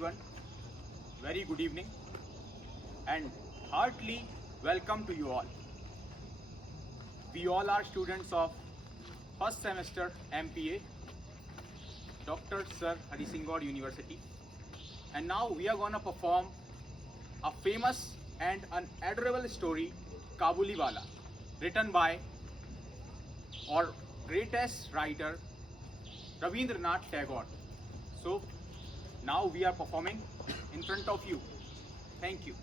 everyone, very good evening and heartily welcome to you all. We all are students of first semester MPA, Dr. Sir Hari Singh Gaur University, and now we are going to perform a famous and an adorable story, Kabuliwala, written by our greatest writer Rabindranath Tagore. So now we are performing in front of you. Thank you.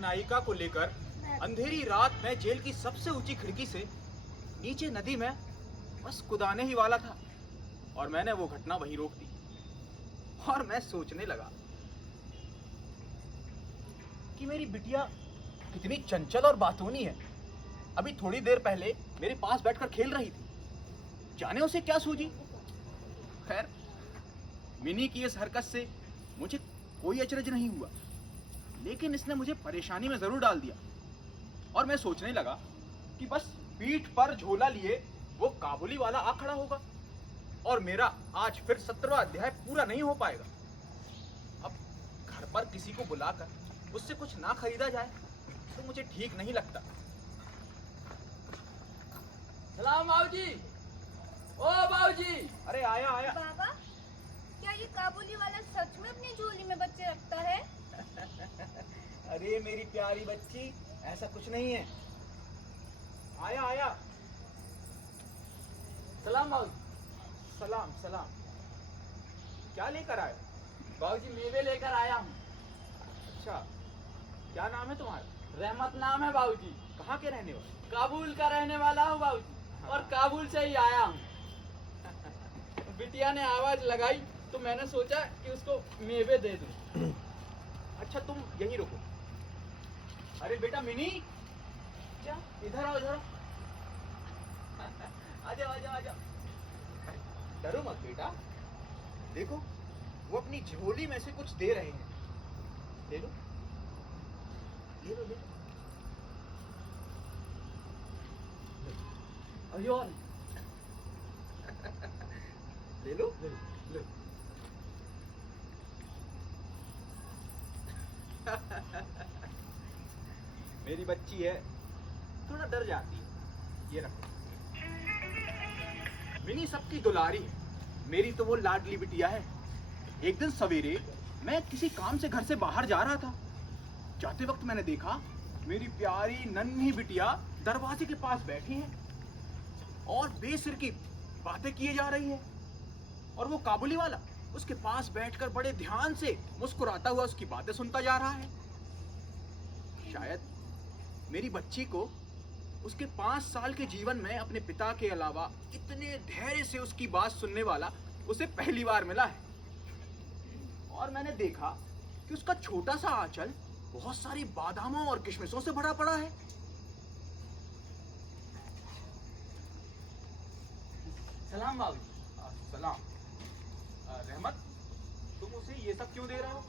नायिका को लेकर अंधेरी रात में jail की सबसे ऊंची खिड़की से नीचे नदी में बस कूदाने ही वाला था और मैंने वो घटना वहीं रोक दी और मैं सोचने लगा कि मेरी बिटिया कितनी चंचल और बातूनी है। अभी थोड़ी देर पहले मेरे पास बैठकर खेल रही थी, जाने उसे क्या सूझी। खैर, मिनी की इस हरकत से मुझे कोई अचरज नहीं हुआ, लेकिन इसने मुझे परेशानी में जरूर डाल दिया और मैं सोचने लगा कि बस पीठ पर झोला लिए वो काबुलीवाला आ खड़ा होगा और मेरा आज फिर 17वां अध्याय पूरा नहीं हो पाएगा। अब घर पर किसी को बुलाकर उससे कुछ ना खरीदा जाए तो मुझे ठीक नहीं लगता। सलाम बाबूजी। ओ बाबूजी। अरे आया आया। बाबा, क्या ये काबुलीवाला सच में अपनी झोली में बच्चे रखता है? अरे मेरी प्यारी बच्ची, ऐसा कुछ नहीं है। आया आया। सलाम बाबूजी। सलाम सलाम। क्या लेकर आए? बाबूजी मेवे लेकर आया हूँ। अच्छा, क्या नाम है तुम्हारा? रहमत नाम है बाबूजी। कहाँ के रहने वाले? काबुल का रहने वाला हूँ बाबूजी। हाँ। और काबुल से ही आया हूँ। बिटिया ने आवाज लगाई तो मैंने सोचा कि उसको मेवे दे दूं। अच्छा, तुम यहीं रुको। अरे बेटा मिनी, क्या इधर आओ इधर आओ। आ जाओ आ जाओ आ जाओ। डरो मत बेटा, देखो वो अपनी झोली में से कुछ दे रहे हैं। ले लो ले लो ले लो। अयो ले लो ले लो। मेरी बच्ची है, थोड़ा डर जाती है। ये रखो। मिनी सबकी दुलारी है, मेरी तो वो लाडली बिटिया है। एक दिन सवेरे मैं किसी काम से घर से बाहर जा रहा था। जाते वक्त मैंने देखा मेरी प्यारी नन्ही बिटिया दरवाजे के पास बैठी है और बेसिर की बातें किए जा रही है, और वो काबुली वाला उसके पास बैठकर बड़े ध्यान से मुस्कुराता हुआ उसकी बातें सुनता जा रहा है। शायद मेरी बच्ची को उसके 5 साल के जीवन में अपने पिता के अलावा इतने धैर्य से उसकी बात सुनने वाला उसे पहली बार मिला है। और मैंने देखा कि उसका छोटा सा आंचल बहुत सारी बादामों और किशमिशों से भरा पड़ा है। सलाम बाबूजी। सलाम। रहमत, तुम उसे ये सब क्यों दे रहे हो?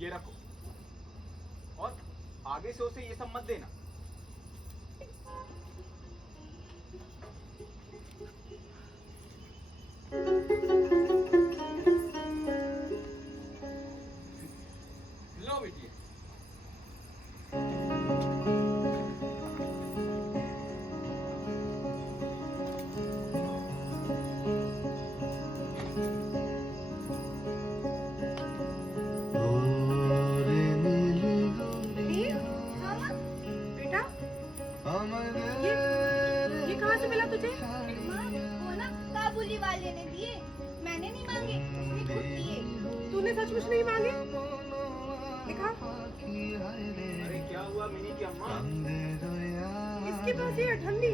ये रखो, और आगे से उसे ये सब मत देना। लो बेटी। बेटा, ये कहाँ से मिला तुझे? माँ, वो ना काबुली वाले ने दिए, मैंने नहीं मांगे, उसने खुद दिए। तूने सचमुच नहीं मांगे? दिखा। अरे क्या हुआ मिनी की अम्मा? इसके पास ये ठंडी।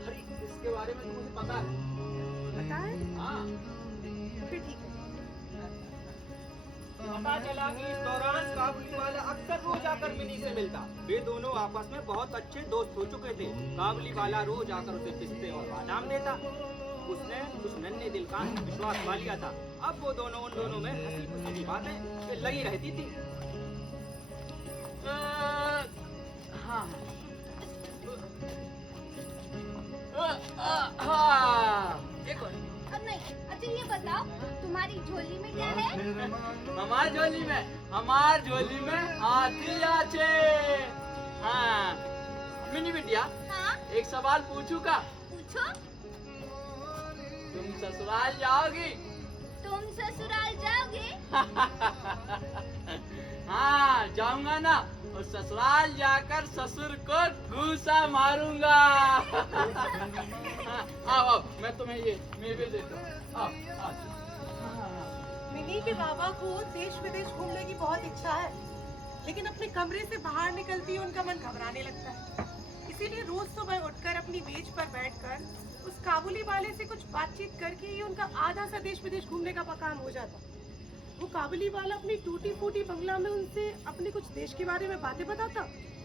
अरे इसके बारे में तो मुझे पता है। पता है? हाँ। फिर ठीक है। पता चला कि इस दौरान काबुली वाला अक्सर रोज आकर मिनी से मिलता। वे दोनों आपस में बहुत अच्छे दोस्त हो चुके थे। काबुली वाला रोज आकर उसे पिस्ते और बादाम देता। उसने उस नन्हे दिल का विश्वास पा लिया था। अब वो दोनों उन दोनों में हंसी खुशी की बातें लगी रहती थी। हाँ हाँ, देखो अब नहीं, अच्छा ये बताओ, तुम्हारी झोली में क्या है? हमार झोली में हाथी आछे। हाँ मिनी बिटिया, हाँ, एक सवाल पूछू का? पूछो। तुम ससुराल जाओगी? तुम ससुराल जाओगे? हाँ जाऊंगा ना, और ससुराल जाकर ससुर को घूसा मारूंगा। आओ मैं तुम्हें ये मेवे देता हूँ। आओ। मिनी के बाबा को देश विदेश घूमने की बहुत इच्छा है, लेकिन अपने कमरे से बाहर निकलती ही उनका मन घबराने लगता है। इसीलिए रोज सुबह उठकर अपनी मेज पर बैठकर उस काबुली वाले से कुछ बातचीत करके ही उनका आधा सा देश विदेश घूमने का काम हो जाता। वो काबुली वाला अपनी टूटी फूटी बंगला में उनसे अपने कुछ देश के बारे में बातें बताता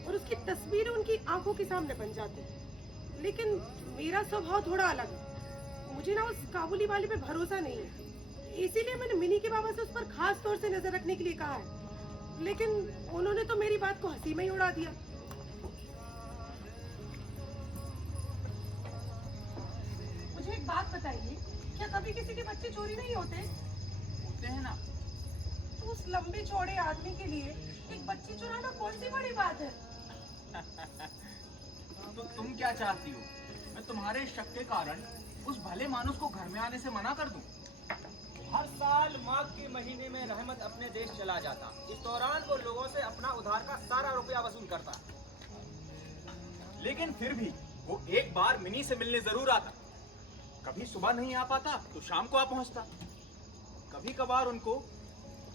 और उसकी तस्वीरें उनकी आंखों के सामने बन जाती। लेकिन मेरा स्वभाव थोड़ा अलग है, मुझे ना उस काबुली वाले पे भरोसा नहीं है। इसीलिए मैंने मिनी के बाबा से उस पर खास तौर से नजर रखने के लिए कहा है, लेकिन उन्होंने तो मेरी बात को हंसी में ही उड़ा दिया। मुझे एक बात बताइए, क्या कभी किसी के बच्चे चोरी नहीं होते? होते हैं ना। तो उस लंबे चौड़े आदमी के लिए एक बच्ची चुराना कौन सी बड़ी बात है? तो तुम क्या चाहती हो, मैं तुम्हारे शक के कारण उस भले मानुस को घर में आने से मना कर दूं? हर साल माघ के महीने में रहमत अपने देश चला जाता। इस दौरान वो लोगों से अपना उधार का सारा रुपया वसूल करता। लेकिन फिर भी वो एक बार मिनी से मिलने जरूर आता। कभी सुबह नहीं आ पाता तो शाम को आ पहुंचता। कभी कभार उनको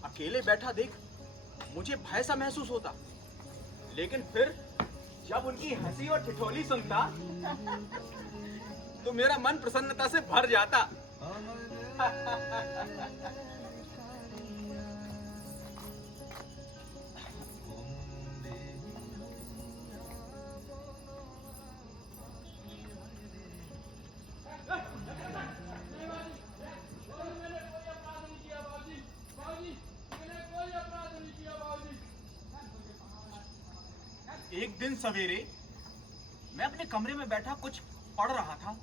अकेले बैठा देख मुझे भय सा महसूस होता, लेकिन फिर जब उनकी हंसी और ठिठोली सुनता तो मेरा मन प्रसन्नता से भर जाता। एक दिन सवेरे मैं अपने कमरे में बैठा कुछ पढ़ रहा था,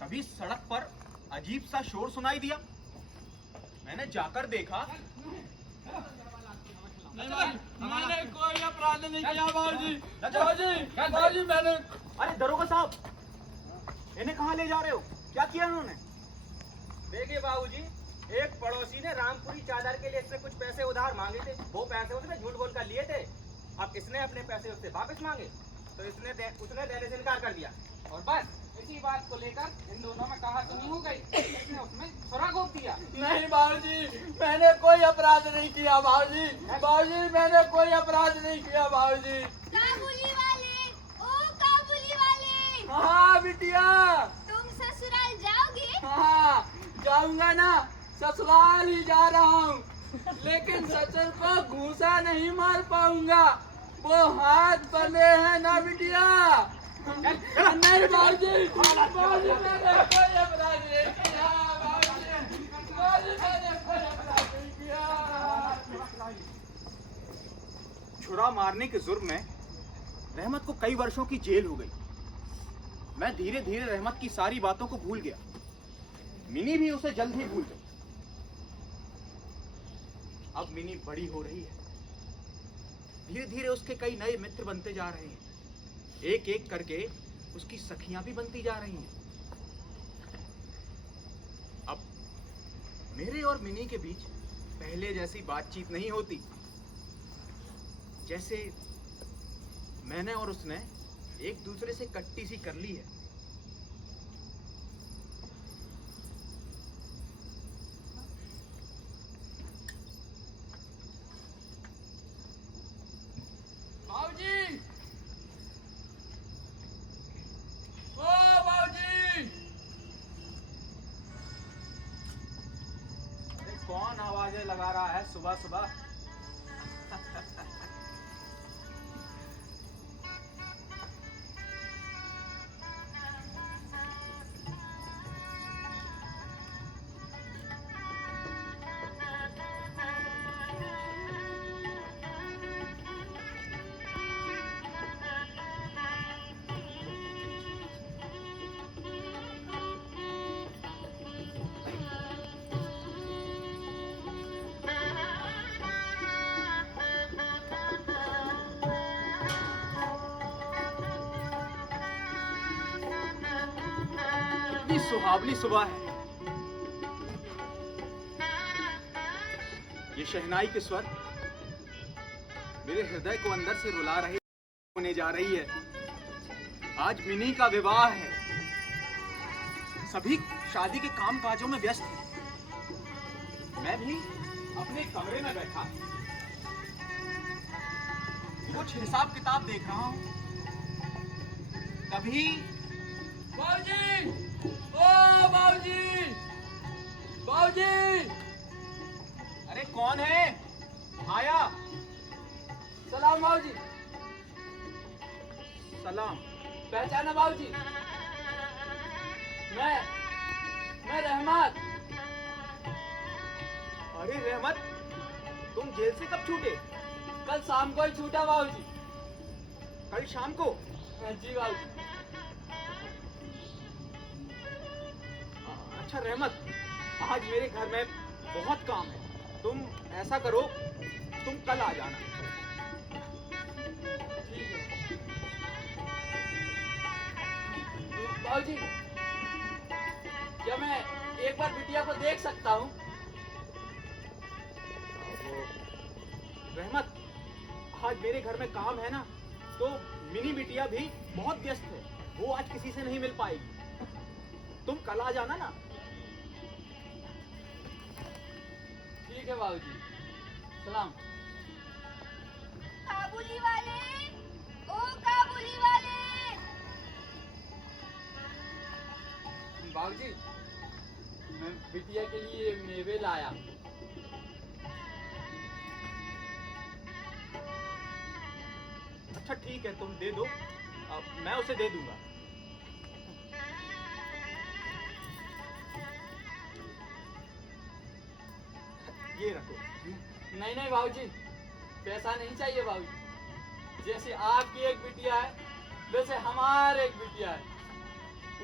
तभी सड़क पर अजीब सा शोर सुनाई दिया। मैंने जाकर देखा। मैंने कोई अपराध नहीं किया बाबूजी। बाबूजी मैंने अरे दरोगा साहब, इन्हें कहाँ ले जा रहे हो? क्या किया इन्होंने? देखिए बाबूजी, एक पड़ोसी ने रामपुरी चादर के लिए इससे कुछ पैसे उधार मांगे थे। वो पैसे उसने झूठ बोल कर लिए थे। अब इसने अपने पैसे उससे वापस मांगे तो उसने देने से इनकार कर दिया। और बस इसी बात को लेकर इन दोनों में कहासुनी हो गई। इसने उसमें छुरा घोंप दिया। नहीं बाबूजी, मैंने कोई अपराध नहीं किया बाबूजी। बाबूजी मैंने कोई अपराध नहीं किया बाबूजी। काबुली वाले, ओ काबुली वाले, हाँ बिटिया, तुम ससुराल जाओगे? हाँ जाऊंगा ना, ससुराल ही जा रहा हूँ, लेकिन ससुर को घूसा नहीं मार पाऊंगा। वो हाथ बंधे हैं ना बिटिया। नहीं बाबूजी, बाबूजी मैंने कोई अपराध नहीं किया। बाबूजी, बाबूजी मैंने कोई अपराध नहीं किया। छुरा मारने के जुर्म में रहमत को कई वर्षों की जेल हो गई। मैं धीरे धीरे रहमत की सारी बातों को भूल गया। मिनी भी उसे जल्द ही भूल गई। अब मिनी बड़ी हो रही है। धीरे धीरे उसके कई नए मित्र बनते जा रहे हैं। एक एक करके उसकी सखियां भी बनती जा रही हैं। अब मेरे और मिनी के बीच पहले जैसी बातचीत नहीं होती। जैसे मैंने और उसने एक दूसरे से कट्टी सी कर ली है। बाबूजी, ओ बाबूजी, अरे कौन आवाजें लगा रहा है सुबह सुबह? कितनी सुहावनी सुबह है। ये शहनाई के स्वर मेरे हृदय को अंदर से रुला रहे होने जा रही है। आज मिनी का विवाह है। सभी शादी के काम काजों में व्यस्त हैं। मैं भी अपने कमरे में बैठा कुछ हिसाब किताब देख रहा हूं। तभी बाबूजी, ओ बाबूजी, बाबूजी, अरे कौन है? आया। सलाम बाबूजी। सलाम। पहचाना बाबूजी? मैं रहमत। अरे रहमत, तुम जेल से कब छूटे? कल शाम को ही छूटा बाबूजी। कल शाम को? जी बाबूजी। अच्छा रहमत, आज मेरे घर में बहुत काम है। तुम ऐसा करो, तुम कल आ जाना। ठीक है बाबूजी। क्या मैं एक बार बिटिया को देख सकता हूँ? रहमत, आज मेरे घर में काम है ना, तो मिनी बिटिया भी बहुत व्यस्त है। वो आज किसी से नहीं मिल पाएगी। तुम कल आ जाना ना। ठीक है बाबूजी। सलाम। काबुली वाले, ओ काबुली वाले। बाबूजी, मैं बिटिया के लिए मेवे लाया। अच्छा ठीक है, तुम दे दो। मैं उसे दे दूंगा। ये रखो। नहीं नहीं बाबूजी, पैसा नहीं चाहिए बाबूजी। जैसे आपकी एक बिटिया है, वैसे हमारे एक बिटिया है।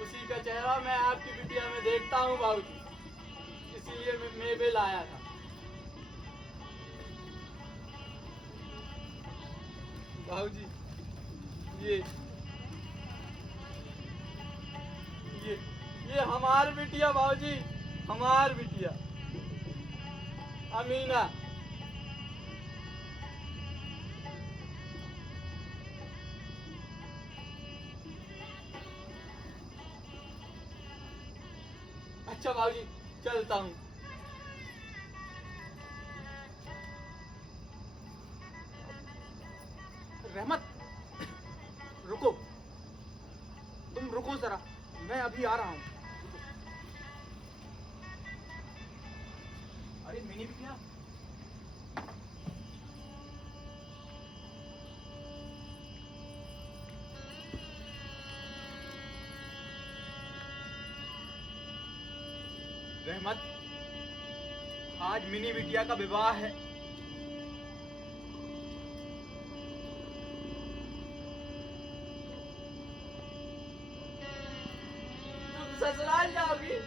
उसी का चेहरा मैं आपकी बिटिया में देखता हूँ बाबूजी, इसीलिए मैं मेवे लाया था। बाबूजी, ये हमार बिटिया भाजी, हमार बिटिया अमीना। अच्छा भाजी, चलता हूँ। रहमत, रुको, तुम रुको जरा, मैं अभी आ रहा हूँ। अरे मिनी बिटिया, रहमत, आज मिनी बिटिया का विवाह है। तुम ससुराल जाओगी?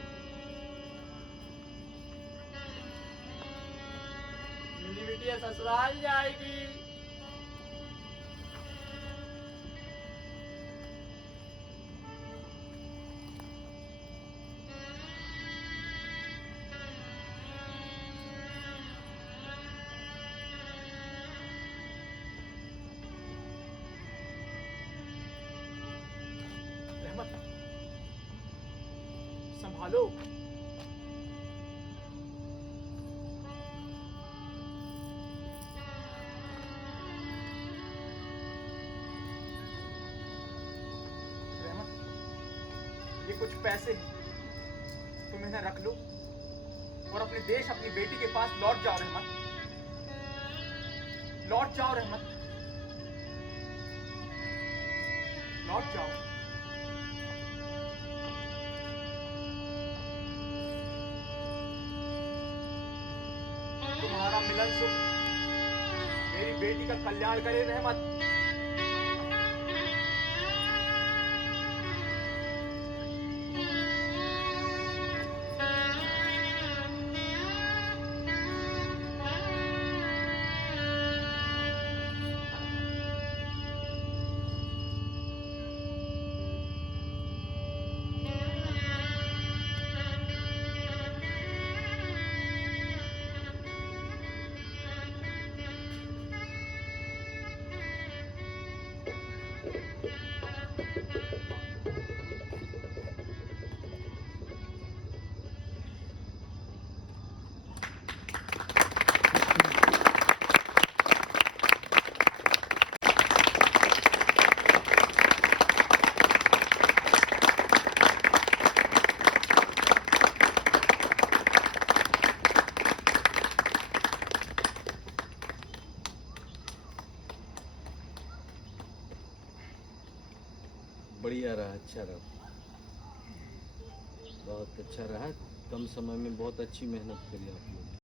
मेरी बिटिया ससुराल जाएगी। रहमत, संभालो। रहमत, ये कुछ पैसे हैं, तुम इन्हें रख लो और अपने देश, अपनी बेटी के पास लौट जाओ। रहमत, लौट जाओ। रहमत, लौट जाओ। तुम्हारा मिलन सुख मेरी बेटी का कल्याण करे। रहमत, बढ़िया रहा, अच्छा रहा, बहुत अच्छा रहा। कम समय में बहुत अच्छी मेहनत करी आप लोग।